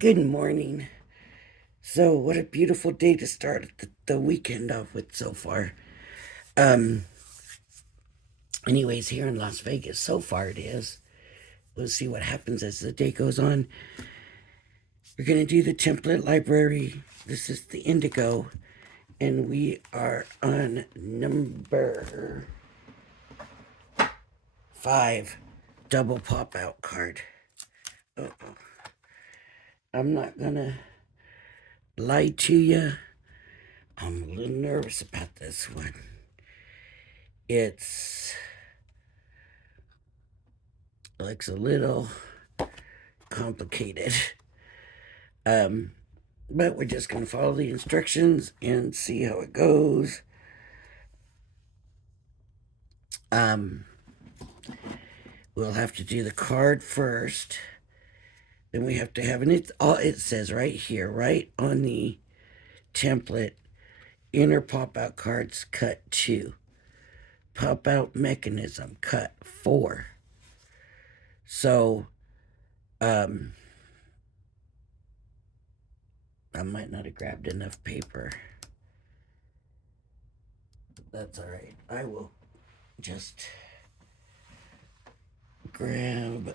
Good morning. So, what a beautiful day to start the weekend off with so far. Um, Anyways, here in Las Vegas, so far it is. We'll see what happens as the day goes on. We're going to do the template library. This is the Indigo, and we are on number 5, double pop out card. Uh-oh. I'm not going to lie to you. I'm a little nervous about this one. It's looks a little complicated. Um, but we're just going to follow the instructions and see how it goes. Um, we'll have to do the card first. Then we have to have, and it's all it says right here, right on the template, inner pop out cards cut 2, pop out mechanism cut 4. So, um, I might not have grabbed enough paper. That's all right. I will just grab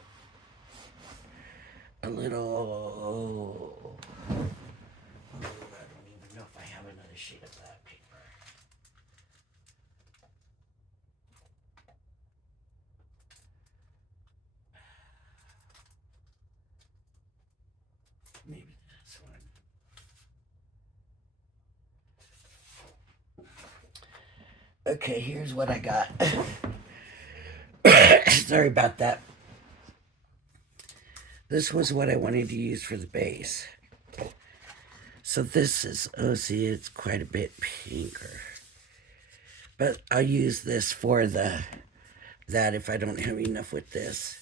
a little. I don't even know if I have another sheet of that paper. Maybe this one. Okay, here's what I got. Sorry about that. This was what I wanted to use for the base. So this is, oh, see, it's quite a bit pinker. But I'll use this for that if I don't have enough with this.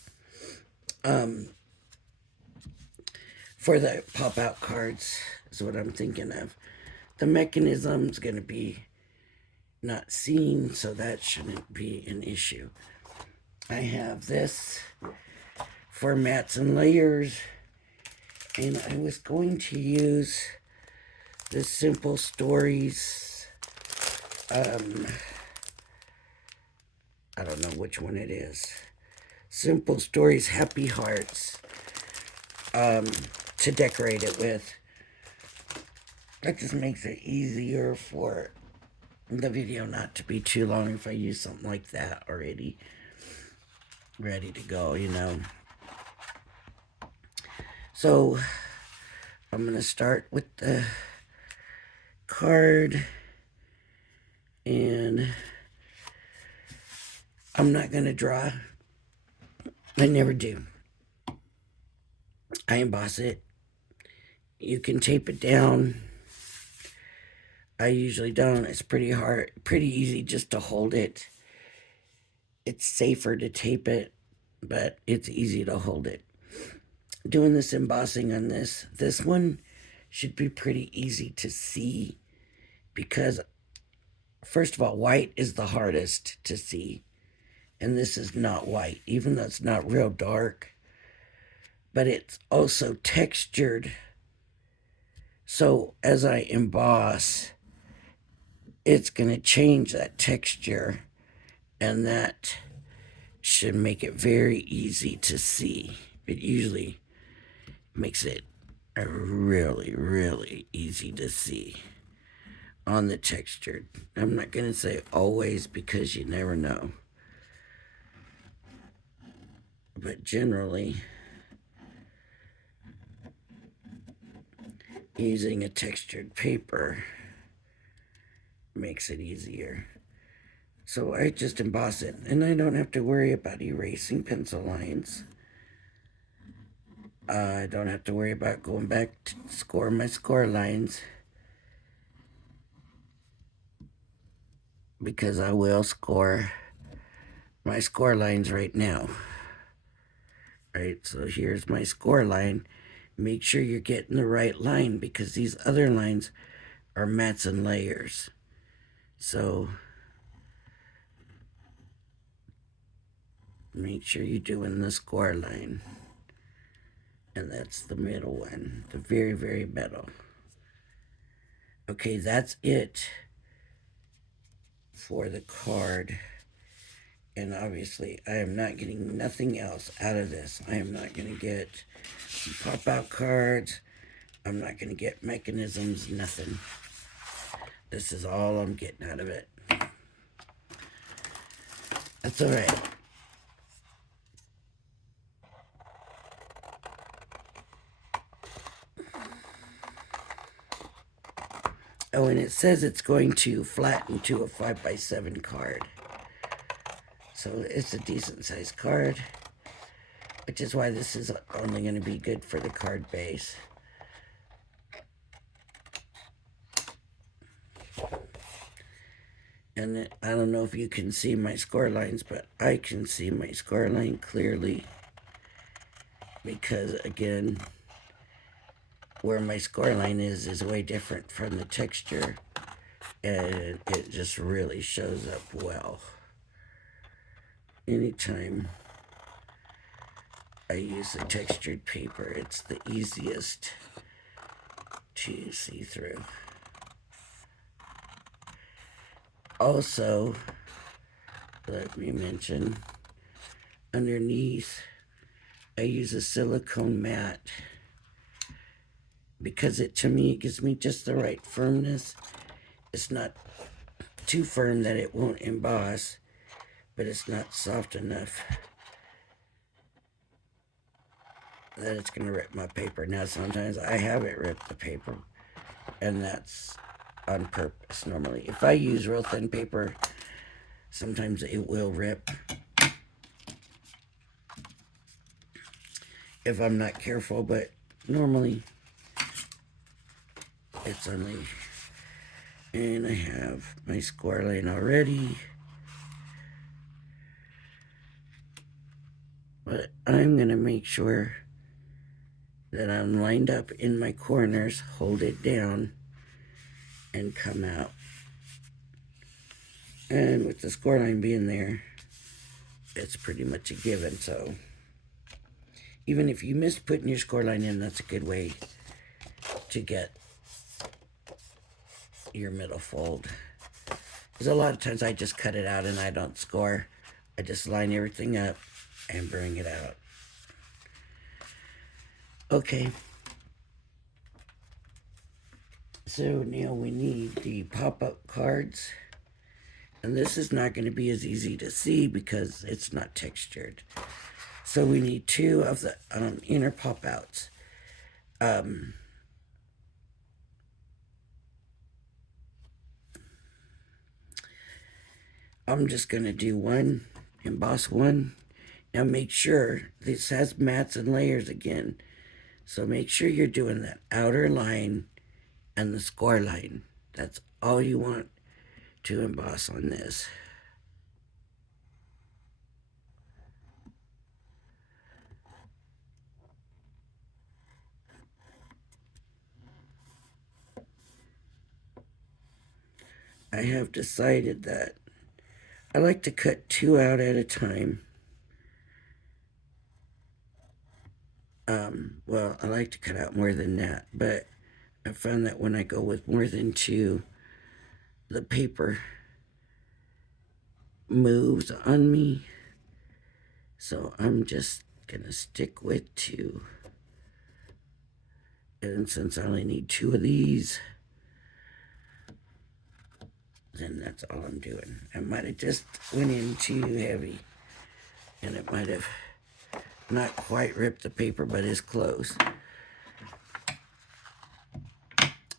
For the pop out cards is what I'm thinking of. The mechanism's going to be not seen, so that shouldn't be an issue. I have this for mats and layers, and I was going to use the Simple Stories. I don't know which one it is. Simple Stories Happy Hearts, to decorate it with. That just makes it easier for the video not to be too long if I use something like that already ready to go, you know. So I'm going to start with the card, and I'm not going to draw. I never do. I emboss it. You can tape it down. I usually don't. It's pretty hard, pretty easy just to hold it. It's safer to tape it, but it's easy to hold it. Doing this embossing on this one should be pretty easy to see because, first of all, white is the hardest to see, and this is not white, even though it's not real dark, but it's also textured. So as I emboss, it's going to change that texture, and that should make it very easy to see. It usually makes it really, really easy to see on the textured. I'm not going to say always because you never know. But generally, using a textured paper makes it easier. So I just emboss it, and I don't have to worry about erasing pencil lines. I don't have to worry about going back to score my score lines because I will score my score lines right now. Right, so here's my score line. Make sure you're getting the right line because these other lines are mats and layers. So make sure you're doing the score line. And that's the middle one, the very, very middle. Okay, that's it for the card. And obviously, I am not getting nothing else out of this. I am not going to get pop-out cards. I'm not going to get mechanisms, nothing. This is all I'm getting out of it. That's all right. Oh, and it says it's going to flatten to a 5x7 card. So it's a decent sized card, which is why this is only going to be good for the card base. And I don't know if you can see my score lines, but I can see my score line clearly. Because again, where my score line is way different from the texture. And it just really shows up well. Anytime I use the textured paper, it's the easiest to see through. Also, let me mention, underneath, I use a silicone mat because to me, it gives me just the right firmness. It's not too firm that it won't emboss, but it's not soft enough that it's going to rip my paper. Now, sometimes I have it rip the paper, and that's on purpose normally. If I use real thin paper, sometimes it will rip. If I'm not careful, but normally it's only... And I have my score line already. But I'm going to make sure that I'm lined up in my corners, hold it down, and come out. And with the score line being there, it's pretty much a given. So even if you miss putting your score line in, that's a good way to get your middle fold. Because a lot of times I just cut it out and I don't score. I just line everything up and bring it out. Okay. So now we need the pop-up cards. And this is not going to be as easy to see because it's not textured. So we need 2 of the inner pop-outs. I'm just going to do 1, emboss 1. Now make sure this has mats and layers again. So make sure you're doing that outer line and the score line. That's all you want to emboss on this. I have decided that I like to cut 2 out at a time. Well, I like to cut out more than that, but I found that when I go with more than 2, the paper moves on me. So I'm just gonna stick with 2. And since I only need 2 of these, then that's all I'm doing. I might have just went in too heavy, and it might have not quite ripped the paper, but is close.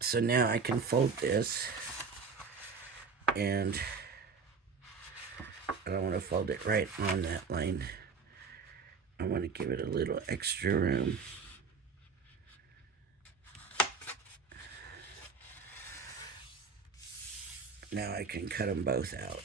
So now I can fold this, and I don't want to fold it right on that line. I want to give it a little extra room. Now I can cut them both out.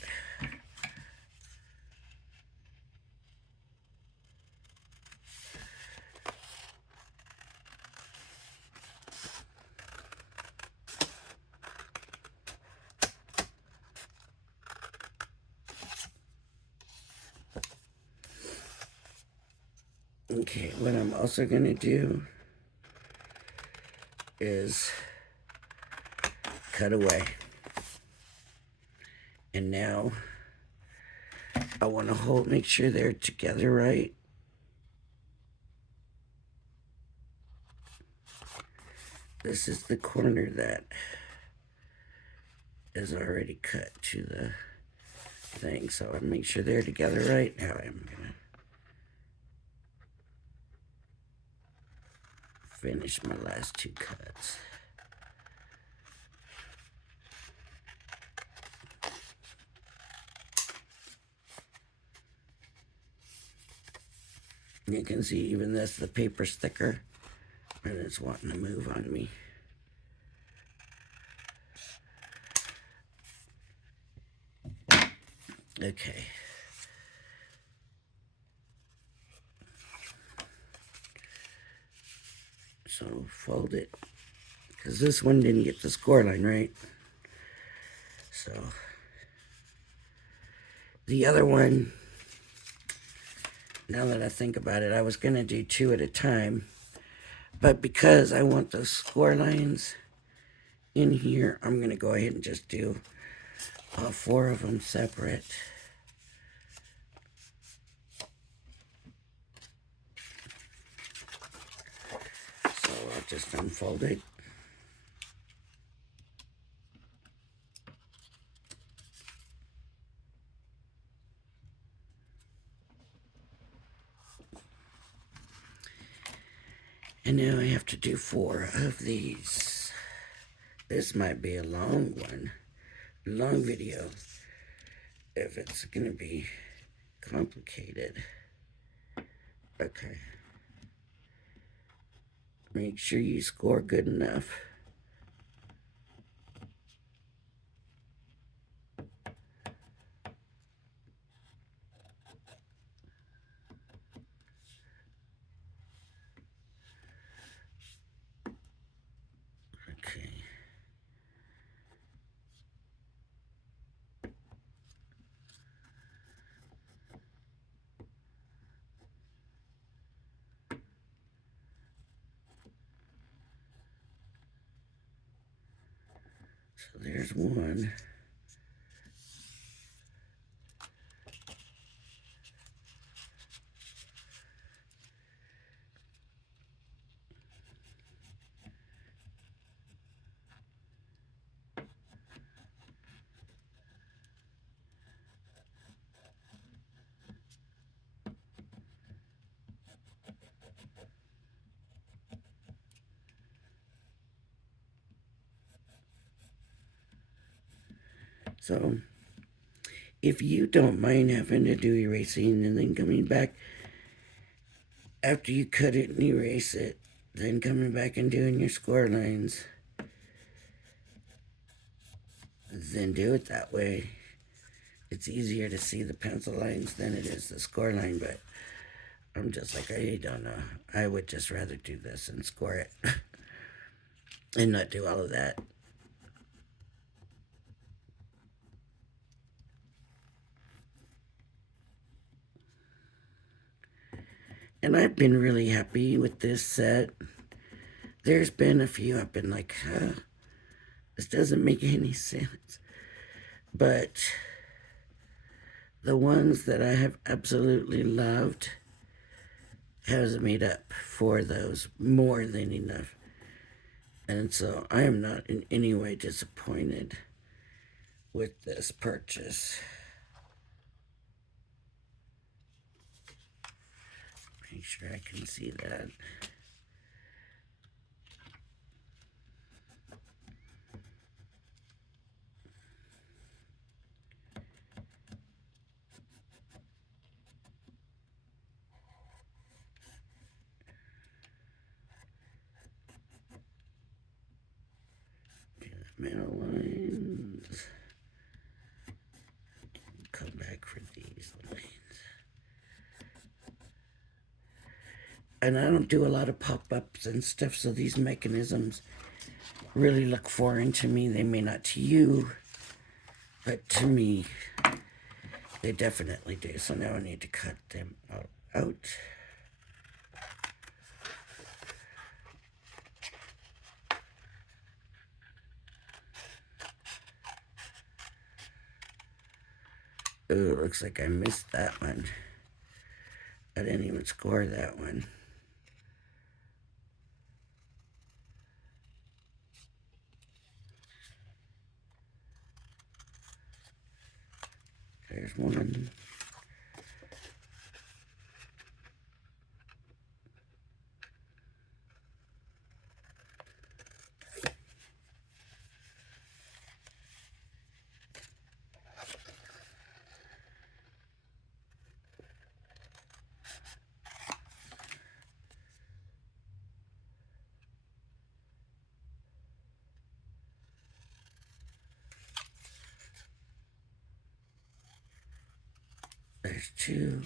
Okay, what I'm also going to do is cut away. And now I want to make sure they're together right. This is the corner that is already cut to the thing, so I make sure they're together right. Now I'm gonna finish my last two cuts. You can see even this, the paper's thicker, and it's wanting to move on me. Okay. So fold it, because this one didn't get the score line right. So the other one, now that I think about it, I was going to do 2 at a time, but because I want those score lines in here, I'm going to go ahead and just do 4 of them separate. So I'll just unfold it. And now I have to do 4 of these. This might be a long one, long video, if it's going to be complicated. Okay. Make sure you score good enough. Okay. So there's one. So if you don't mind having to do erasing and then coming back after you cut it and erase it, then coming back and doing your score lines, then do it that way. It's easier to see the pencil lines than it is the score line, but I'm just like, I don't know. I would just rather do this and score it and not do all of that. And I've been really happy with this set. There's been a few I've been like, this doesn't make any sense. But the ones that I have absolutely loved has made up for those more than enough. And so I am not in any way disappointed with this purchase. Make sure I can see that. Middle lines. Come back for these lines. And I don't do a lot of pop-ups and stuff, so these mechanisms really look foreign to me. They may not to you, but to me, they definitely do. So now I need to cut them all out. Oh, looks like I missed that one. I didn't even score that one. There's one. There's two.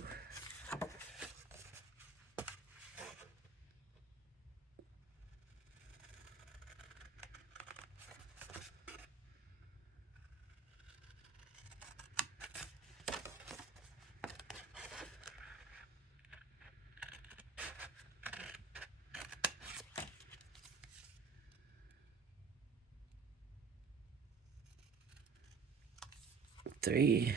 Three.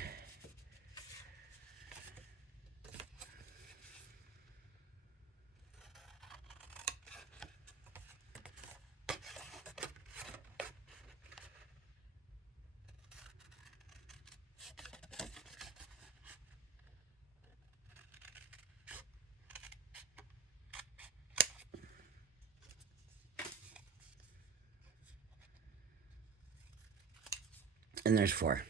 And there's four.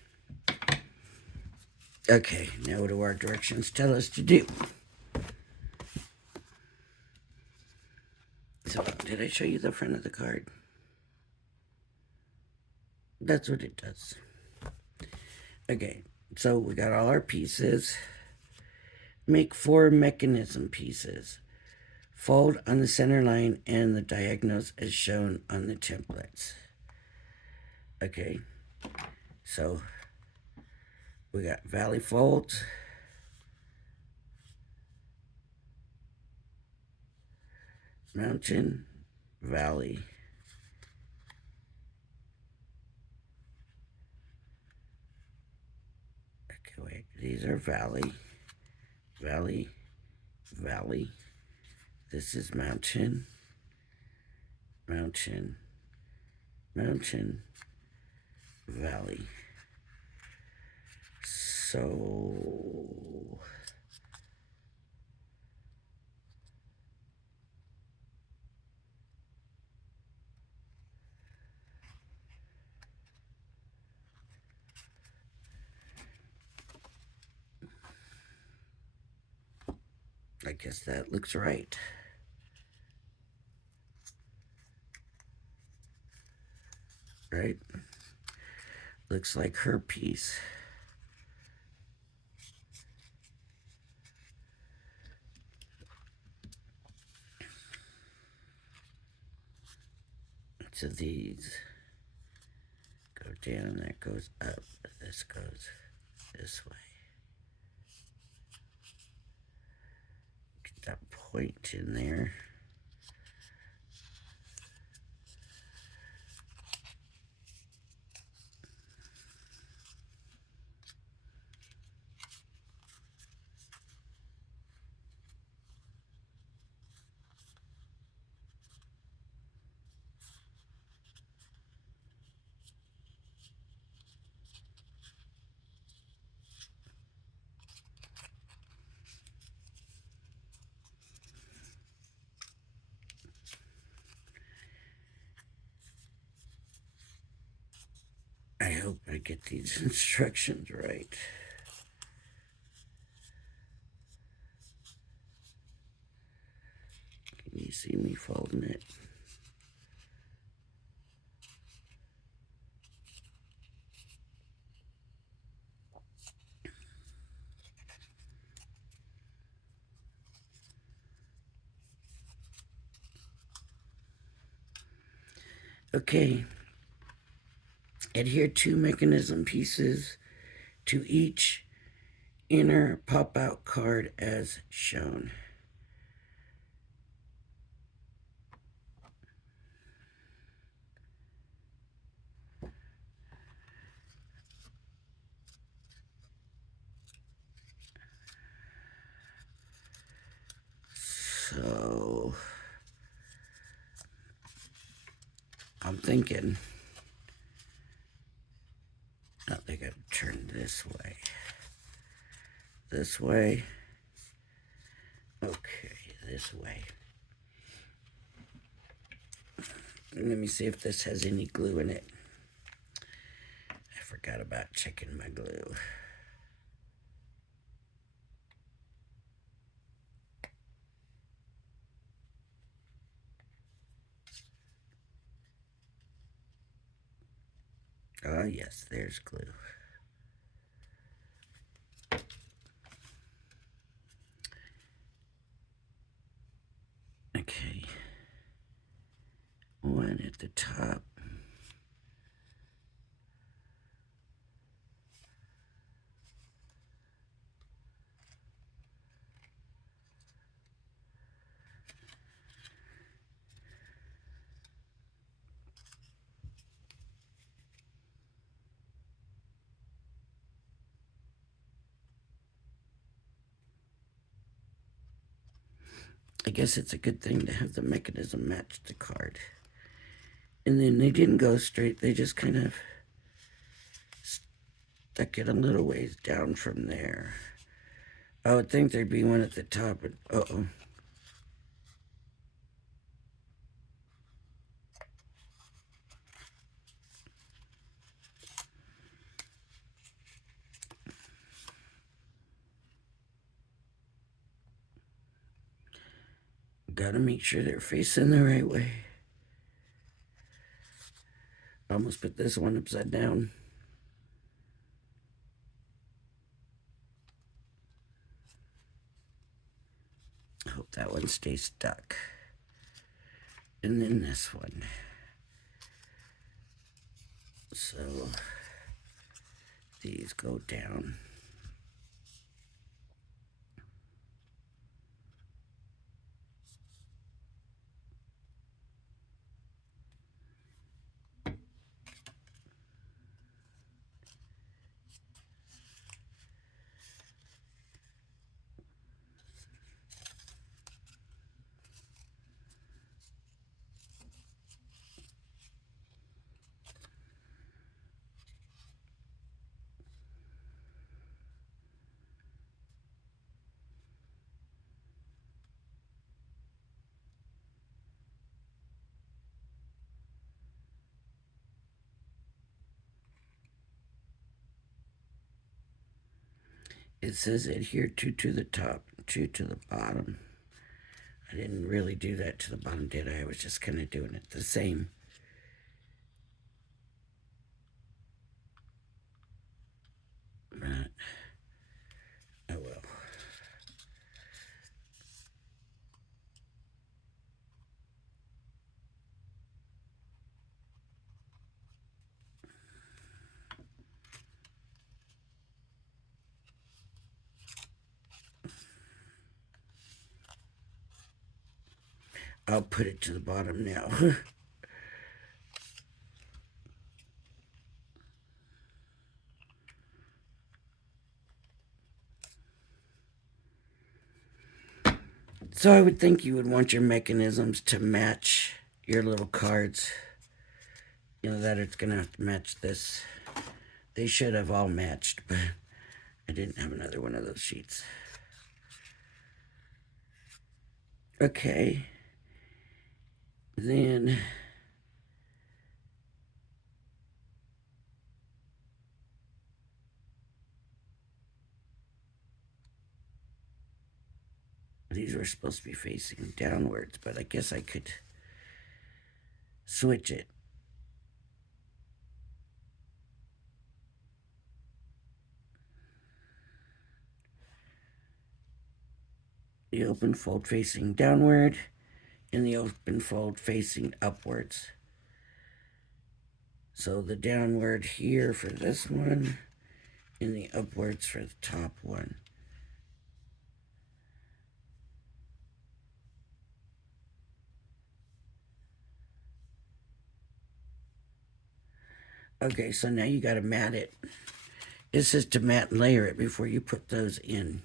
Okay, now what do our directions tell us to do? So, did I show you the front of the card? That's what it does. Okay, so we got all our pieces. Make 4 mechanism pieces. Fold on the center line and the diagonals as shown on the templates. Okay, so we got valley folds, mountain, valley. Okay, wait, these are valley, valley, valley. This is mountain, mountain, mountain, valley. So I guess that looks right. Right? Looks like her piece. So these go down, that goes up, this goes this way. Get that point in there. I hope I get these instructions right. Can you see me folding it? Okay. Adhere 2 mechanism pieces to each inner pop-out card as shown. I'm thinking, I think I've turned this way. This way. Okay, this way. Let me see if this has any glue in it. I forgot about checking my glue. Oh, yes, there's glue. Okay. One at the top. I guess it's a good thing to have the mechanism match the card. And then they didn't go straight, they just kind of stuck it a little ways down from there. I would think there'd be one at the top, but uh-oh. Gotta make sure they're facing the right way. Almost put this one upside down. I hope that one stays stuck. And then this one. So these go down. It says adhere to the top, two to the bottom. I didn't really do that to the bottom, did I? I was just kind of doing it the same. But, oh well. I'll put it to the bottom now. So I would think you would want your mechanisms to match your little cards. You know that it's going to have to match this. They should have all matched, but I didn't have another one of those sheets. Okay. Then these were supposed to be facing downwards, but I guess I could switch it. The open fold facing downward and the open fold facing upwards. So the downward here for this one and the upwards for the top one. Okay, so now you gotta mat it. This is to mat and layer it before you put those in.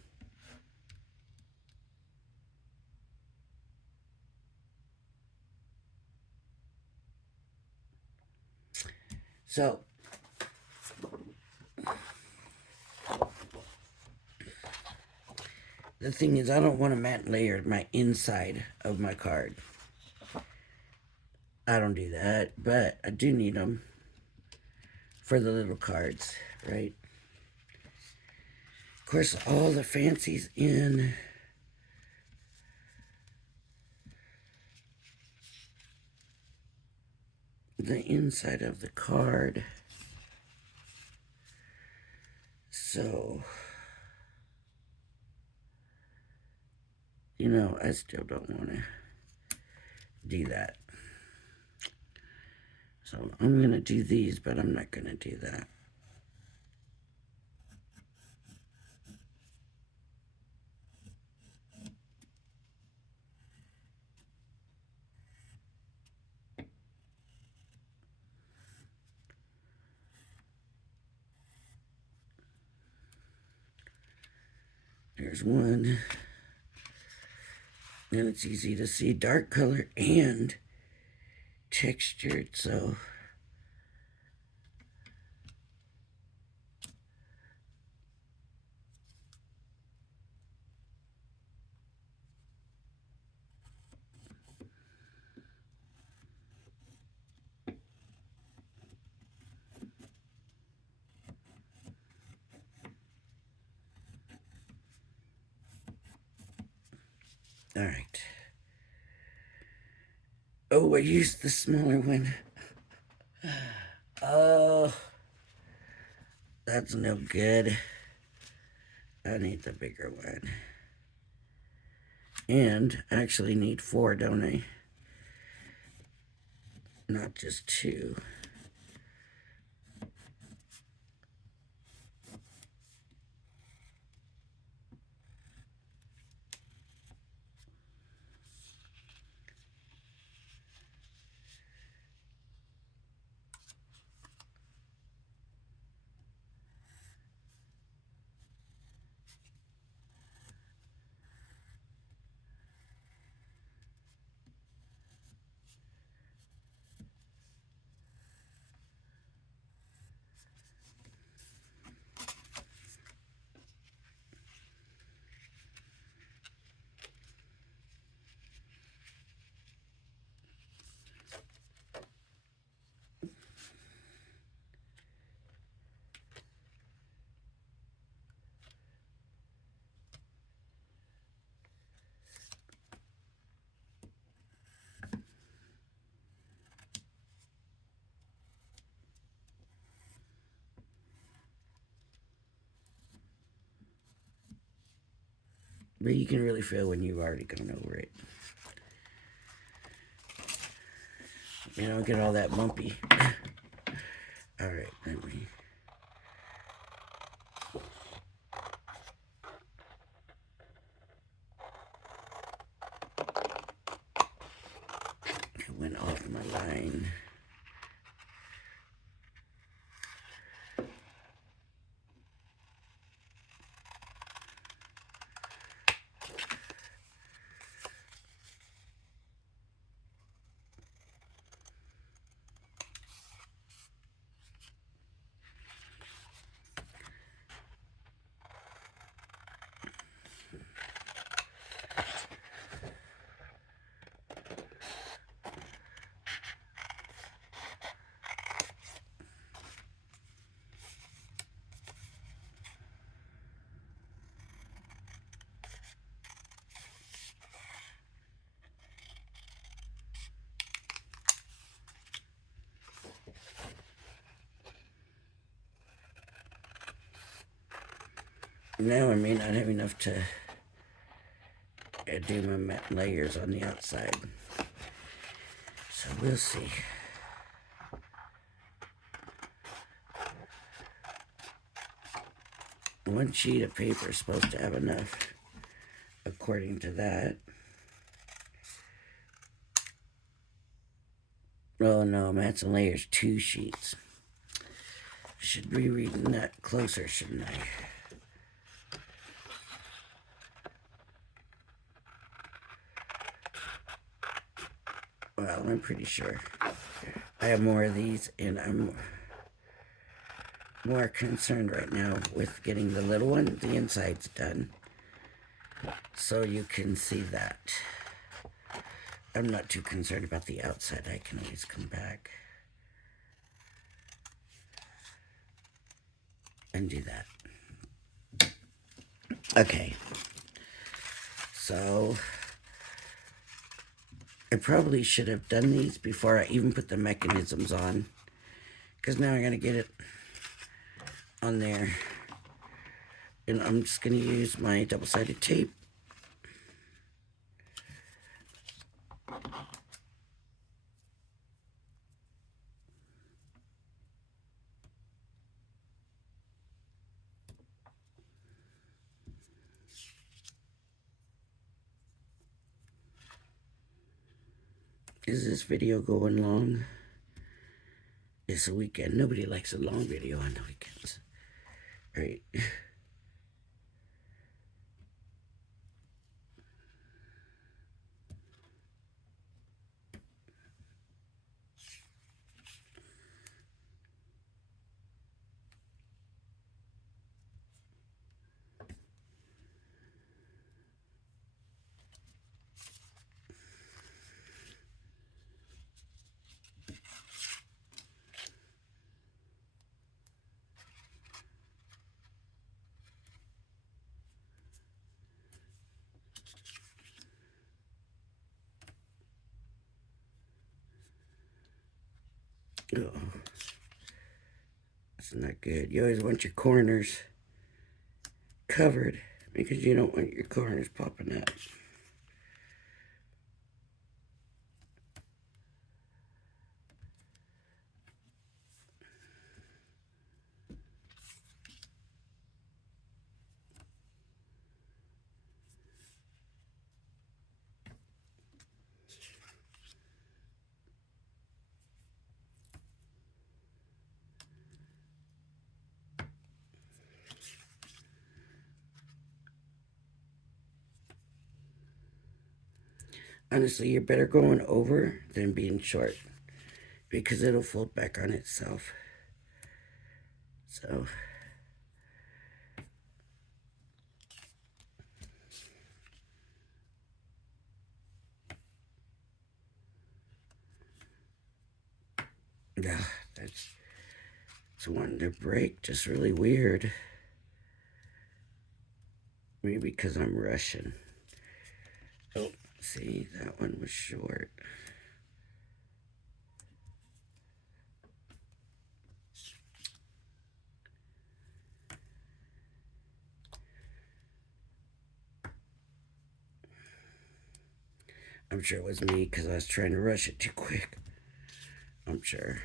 So, the thing is, I don't want to matte layer my inside of my card. I don't do that, but I do need them for the little cards, right? Of course, all the fancies in the inside of the card. So, you know, I still don't want to do that. So I'm going to do these, but I'm not going to do that. There's one. And it's easy to see dark color and textured, so all right. Oh, I used the smaller one. Oh, that's no good. I need the bigger one. And I actually need 4, don't I? Not just 2. But you can really feel when you've already gone over it. You don't get all that bumpy. All right, let me. I went off my line. Now I may not have enough to do my matte layers on the outside. So we'll see. One sheet of paper is supposed to have enough, according to that. Oh no, mats and layers, 2 sheets. Should be reading that closer, shouldn't I? Well, I'm pretty sure. I have more of these, and more concerned right now with getting the little one, the insides done. So you can see that. I'm not too concerned about the outside. I can always come back and do that. Okay. So I probably should have done these before I even put the mechanisms on, because now I'm going to get it on there. And I'm just going to use my double-sided tape. Is this video going long? It's a weekend. Nobody likes a long video on the weekends. Right? Oh, that's not good. You always want your corners covered because you don't want your corners popping up. Honestly, you're better going over than being short because it'll fold back on itself. So, yeah, that's wanting to break. Just really weird. Maybe because I'm rushing. Oh, see, that one was short. I'm sure it was me because I was trying to rush it too quick. I'm sure.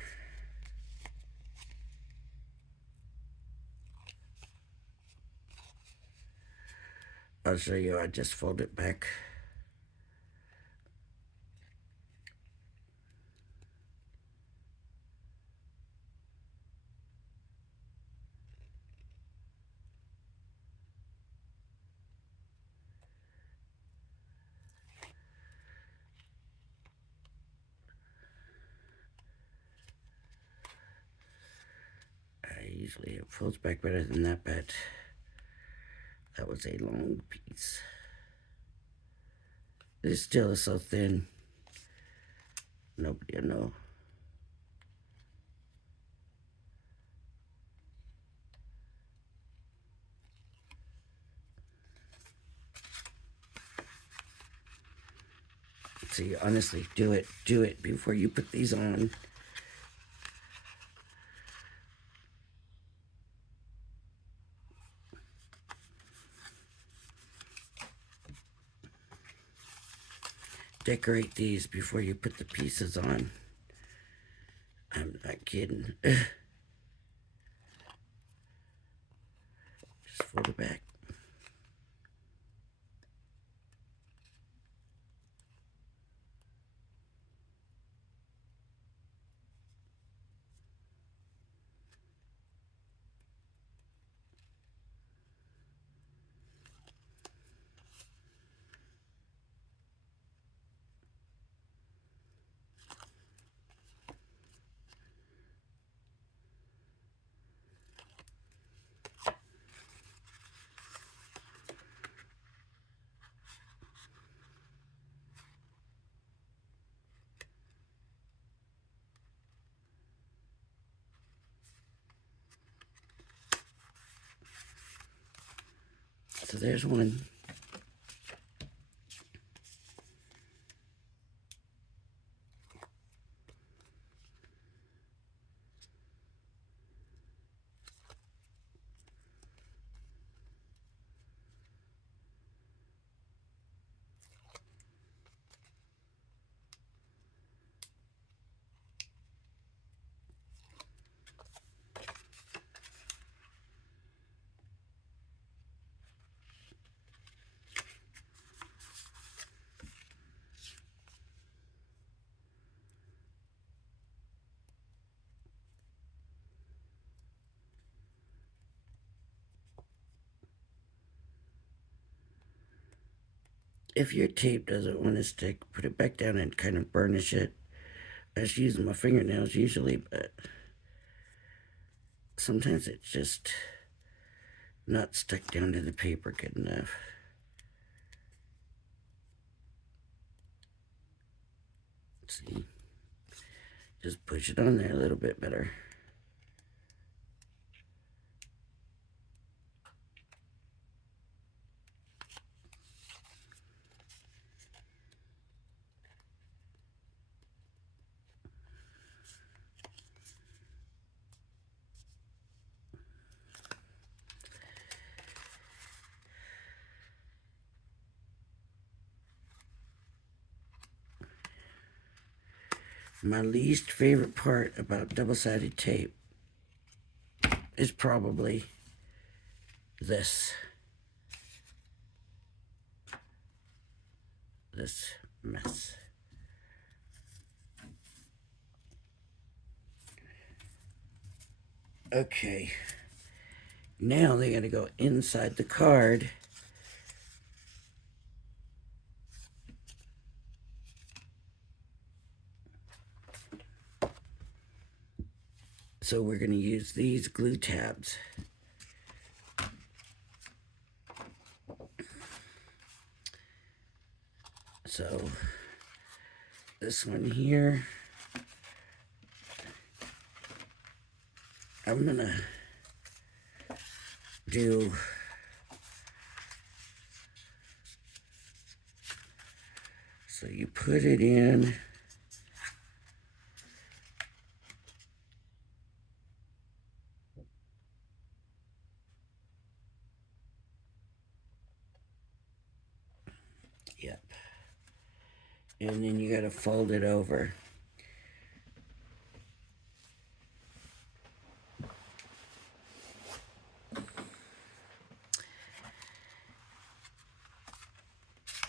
I'll show you. I just fold it back. Usually it folds back better than that, but that was a long piece. This still is so thin. Nobody will know. See, honestly, do it before you put these on. Decorate these before you put the pieces on. I'm not kidding. Just fold it back. So there's one. If your tape doesn't want to stick, put it back down and kind of burnish it. I just use my fingernails usually, but sometimes it's just not stuck down to the paper good enough. See, just push it on there a little bit better. My least favorite part about double-sided tape is probably this mess. Okay, now they gotta go inside the card. So we're gonna use these glue tabs. So this one here, I'm gonna do so you put it in. Yep. And then you gotta fold it over.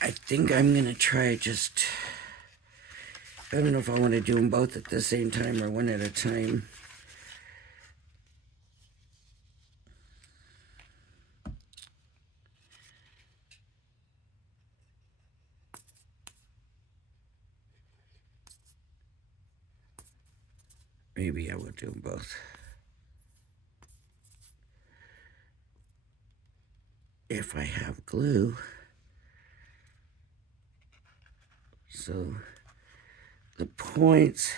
I think I'm gonna try just, I don't know if I want to do them both at the same time or one at a time. Maybe I will do them both. If I have glue. So the points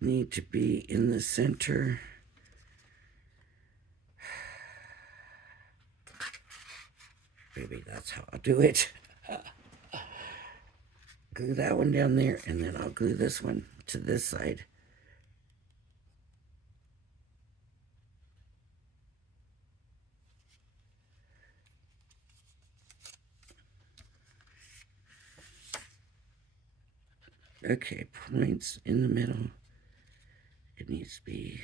need to be in the center. Maybe that's how I'll do it. Glue that one down there, and then I'll glue this one to this side. Okay, points in the middle. It needs to be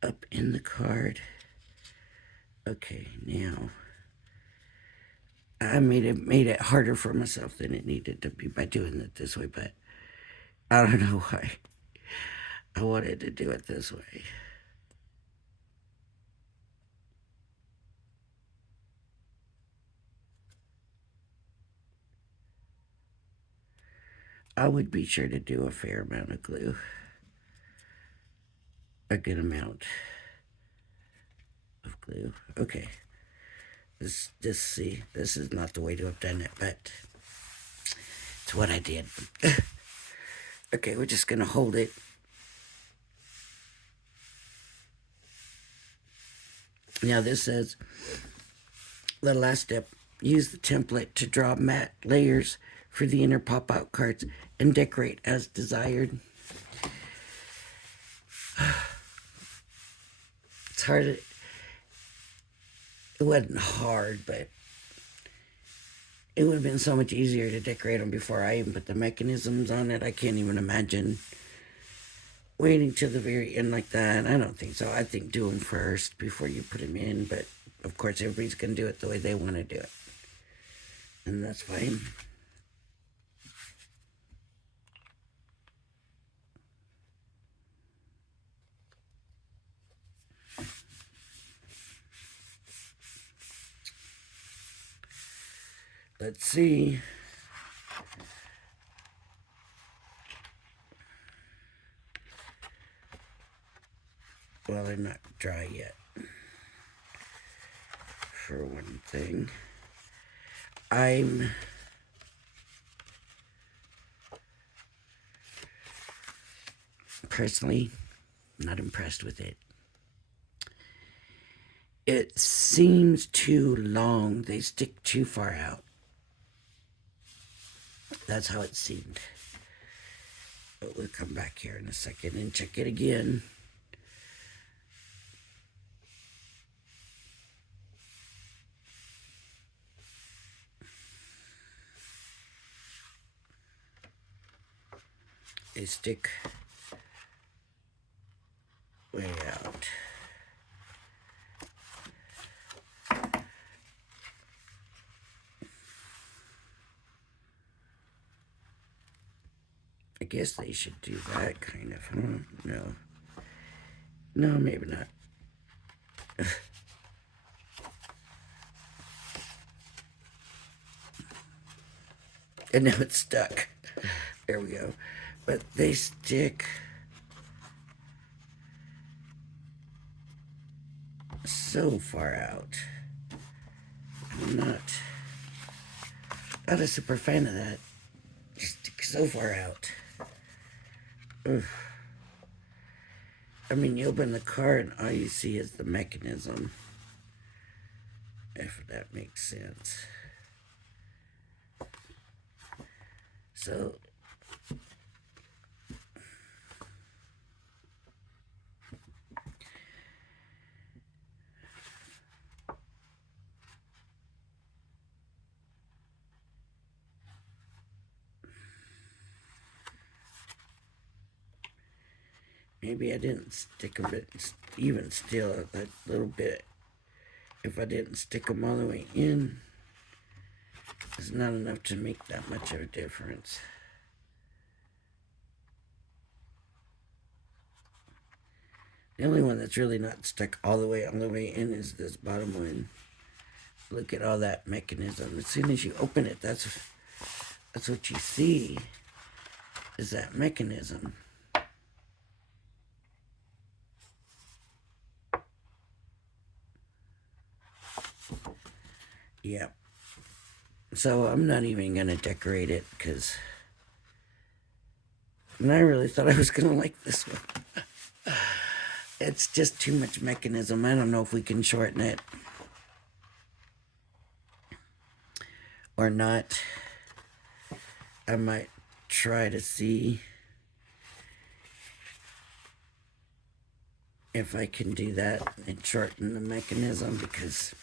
up in the card. Okay, now I made it harder for myself than it needed to be by doing it this way, but I don't know why I wanted to do it this way. I would be sure to do a fair amount of glue. A good amount of glue. Okay. See, this is not the way to have done it, but it's what I did. Okay, we're just gonna hold it. Now this says The last step, use the template to draw matte layers for the inner pop-out cards and decorate as desired. It's hard. It wasn't hard, but it would have been so much easier to decorate them before I even put the mechanisms on it. I can't even imagine waiting till the very end like that. I don't think so. I think do them first before you put them in, but of course everybody's going to do it the way they want to do it. And that's fine. Let's see. Well, they're not dry yet. For one thing, I'm personally not impressed with it. It seems too long. They stick too far out. That's how it seemed. But we'll come back here in a second and check it again. They stick way out. I guess they should do that kind of, huh? No. No, maybe not. And now it's stuck. There we go. But they stick so far out. I'm not a super fan of that. Just stick so far out. Ugh. I mean, you open the card and all you see is the mechanism. If that makes sense. So, maybe I didn't stick them even still that little bit. If I didn't stick them all the way in, it's not enough to make that much of a difference. The only one that's really not stuck all the way in is this bottom one. Look at all that mechanism. As soon as you open it, that's what you see, is that mechanism. Yeah. So I'm not even going to decorate it because I really thought I was going to like this one. It's just too much mechanism. I don't know if we can shorten it or not. I might try to see if I can do that and shorten the mechanism, because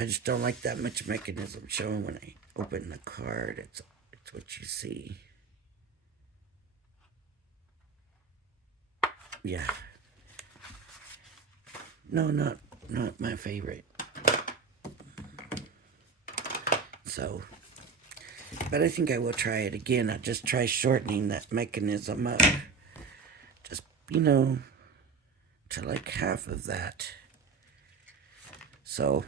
I just don't like that much mechanism showing when I open the card. It's what you see. Yeah. No, not my favorite. So, but I think I will try it again. I'll just try shortening that mechanism up. Just, to like half of that. So,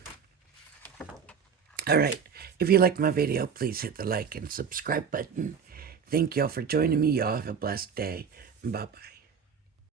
all right. If you liked my video, please hit the like and subscribe button. Thank y'all for joining me. Y'all have a blessed day. Bye-bye.